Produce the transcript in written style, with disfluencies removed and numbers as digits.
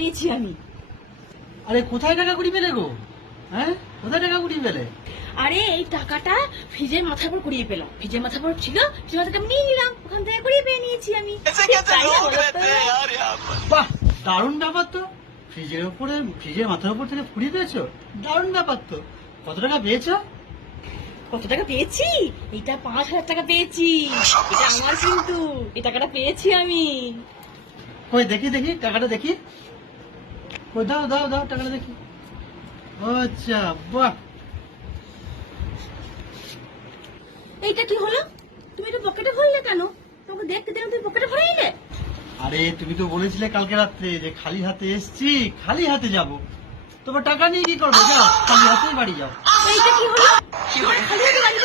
পেয়েছি আমি। আরে কোথায় টাকা কুড়ি পেলে গো? হ্যাঁ, কোথায় টাকা কুড়ি পেলে? আরে এই টাকাটা ফ্রিজের মাথার উপর কুড়িয়ে পেলাম, ফ্রিজের মাথার উপর ছিল, ফ্রিজের মাথাটা আমি নিয়ে নিলাম, ওখান থেকে কুড়িয়ে পেয়ে নিয়েছি আমি। তাই না বলো তো? বাহ, দারুণ ব্যাপার তো। ফ্রিজের মাথার উপর থেকে কুড়িয়ে পেয়েছো, দারুণ ব্যাপার তো। কত টাকা পেয়েছো? কত টাকা পেয়েছি? এটা 5,000 টাকা পেয়েছি। এটা আমার কিন্তু, এই টাকাটা পেয়েছি আমি। কই দেখি দেখি টাকাটা দেখি। কই দাও দাও দাও টাকাটা দেখি। ও আচ্ছা, বাহ। এইটা কি হলো? তুমি এটা পকেটে ভরলে কেন? তোমাকে দেখতে দেখতে তুমি পকেটে ভরে নিলে? আরে তুমি তো বলেছিলে কালকে রাত্রে যে খালি হাতে এসছি, খালি হাতে যাব। তোমার টাকা নিয়ে কি করবো? যাও, খালি হাতেই বাড়ি যাও। এইটা কি হলো? খালি হাতে বাড়ি